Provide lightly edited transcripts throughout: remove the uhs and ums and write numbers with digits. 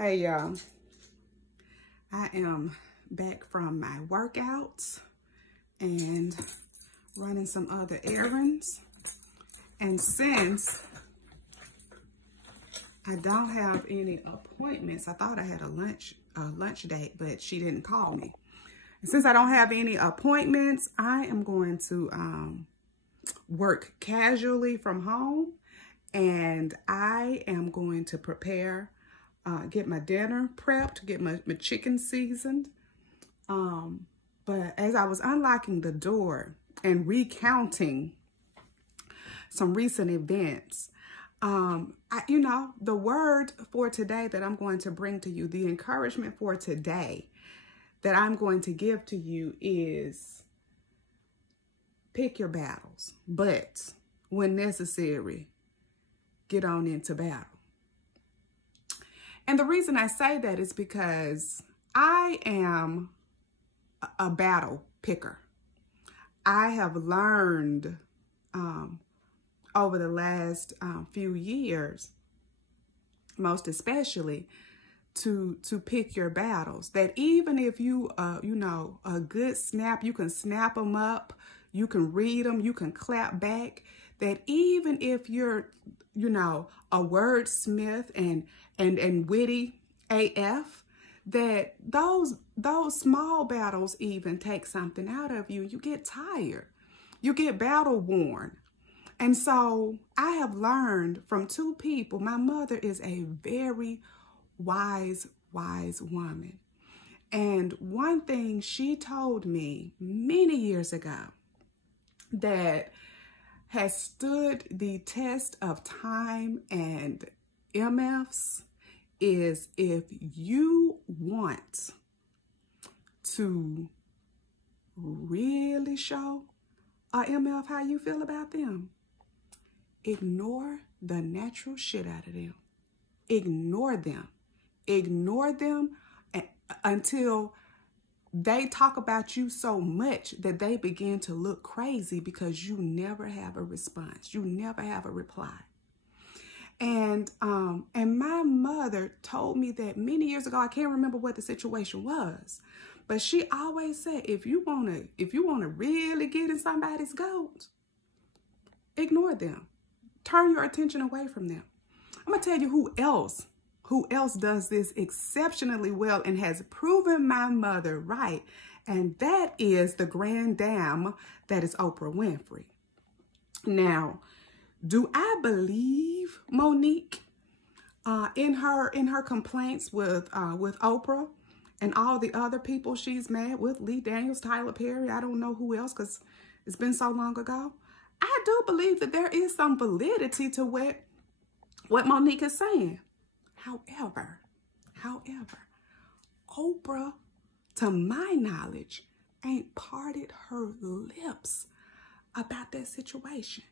Hey y'all, I am back from my workouts and running some other errands. And since I don't have any appointments, I thought I had a lunch date, but she didn't call me. And since I don't have any appointments, I am going to work casually from home, and I am going to prepare get my dinner prepped, get my chicken seasoned. But as I was unlocking the door and recounting some recent events, the word for today that I'm going to bring to you, the encouragement for today that I'm going to give to you is pick your battles, but when necessary, get on into battle. And the reason I say that is because I am a battle picker. I have learned over the last few years, most especially, to pick your battles. That even if you, a good snap, you can snap them up, you can read them, you can clap back. That even if you're, a wordsmith and witty AF, that those small battles even take something out of you. You get tired. You get battle worn. And so I have learned from two people. My mother is a very wise woman. And one thing she told me many years ago that has stood the test of time and MFs is, if you want to really show a MF how you feel about them, ignore the natural shit out of them. Ignore them. Ignore them until they talk about you so much that they begin to look crazy because you never have a response. You never have a reply. And my mother told me that many years ago. I can't remember what the situation was, but she always said, if you wanna really get in somebody's goat, ignore them. Turn your attention away from them. I'm gonna tell you who else does this exceptionally well and has proven my mother right. And that is the grand dame that is Oprah Winfrey. Now, do I believe Monique in her complaints with Oprah and all the other people she's mad with, Lee Daniels, Tyler Perry, I don't know who else because it's been so long ago. I do believe that there is some validity to what Monique is saying. However, Oprah, to my knowledge, ain't parted her lips about that situation.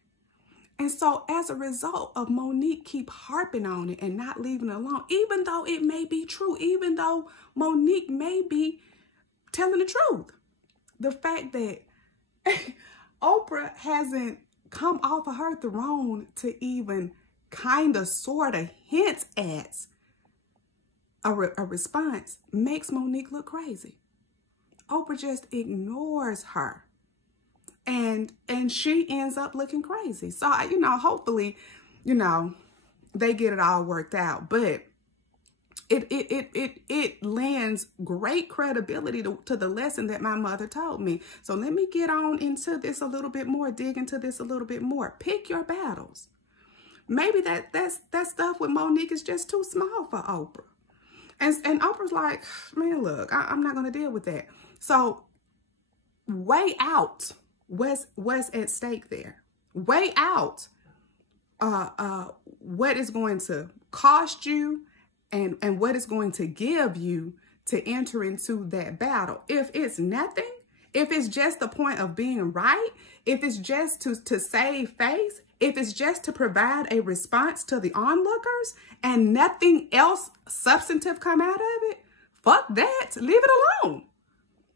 And so as a result of Monique keep harping on it and not leaving it alone, even though it may be true, even though Monique may be telling the truth, the fact that Oprah hasn't come off of her throne to even kind of sort of hints at a response makes Monique look crazy. Oprah just ignores her. And she ends up looking crazy. So, hopefully, they get it all worked out. But it lends great credibility to the lesson that my mother told me. So let me get on into this a little bit more, dig into this a little bit more. Pick your battles. Maybe that stuff with Monique is just too small for Oprah. And Oprah's like, man, look, I'm not going to deal with that. So weigh out what's at stake there. Weigh out what is going to cost you and what is going to give you to enter into that battle. If it's nothing, if it's just the point of being right, if it's just to save face, if it's just to provide a response to the onlookers and nothing else substantive come out of it, fuck that. Leave it alone.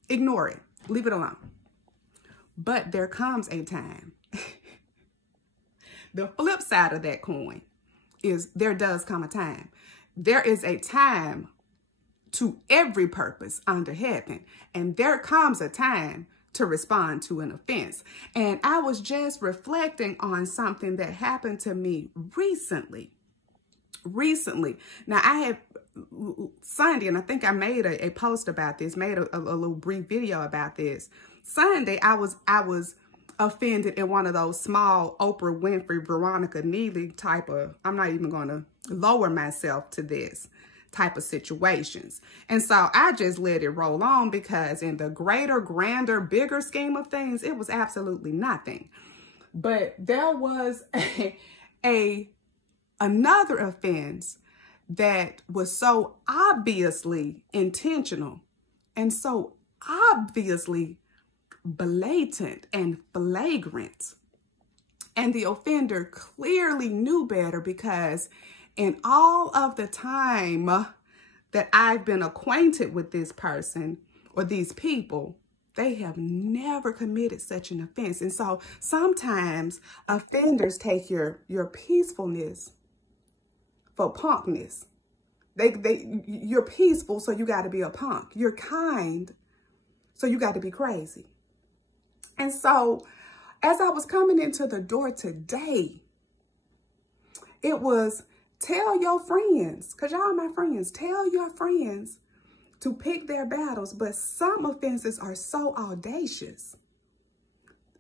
Ignore it. Leave it alone. But there comes a time. The flip side of that coin is there does come a time there is a time to every purpose under heaven, and there comes a time to respond to an offense. And I was just reflecting on something that happened to me recently. Now, I had Sunday, and I think I made a post about this, made a little brief video about this. Sunday, I was offended in one of those small Oprah Winfrey, Veronica Neely type of, I'm not even going to lower myself to this type of situations. And so I just let it roll on, because in the greater, grander, bigger scheme of things, it was absolutely nothing. But there was another offense that was so obviously intentional and so obviously blatant and flagrant. And the offender clearly knew better, because in all of the time that I've been acquainted with this person or these people, they have never committed such an offense. And so sometimes offenders take your peacefulness for punkness. You're peaceful, so you got to be a punk. You're kind, so you got to be crazy. And so as I was coming into the door today, it was, tell your friends, because y'all are my friends, tell your friends to pick their battles. But some offenses are so audacious.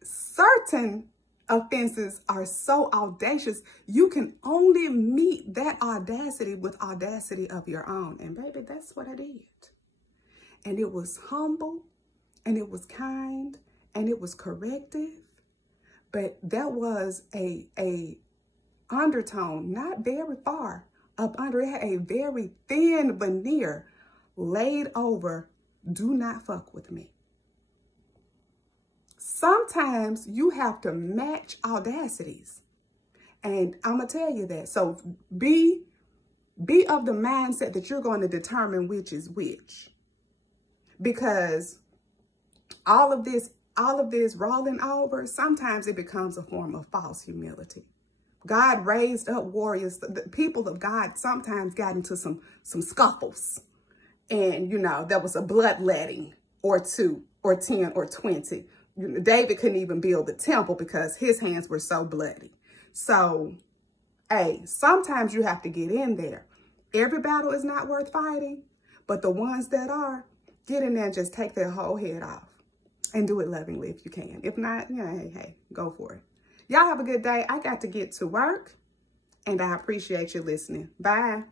Certain offenses are so audacious, you can only meet that audacity with audacity of your own. And baby, that's what I did. And it was humble, and it was kind, and it was corrective. But there was a undertone, not very far up under. It had a very thin veneer laid over, do not fuck with me. Sometimes you have to match audacities. And I'm going to tell you that. So be of the mindset that you're going to determine which is which. Because all of this rolling over, sometimes it becomes a form of false humility. God raised up warriors. The people of God sometimes got into some scuffles. And, you know, there was a bloodletting or 2 or 10 or 20. David couldn't even build the temple because his hands were so bloody. So, hey, sometimes you have to get in there. Every battle is not worth fighting, but the ones that are, get in there and just take their whole head off. And do it lovingly if you can. If not, you know, hey, go for it. Y'all have a good day. I got to get to work, and I appreciate you listening. Bye.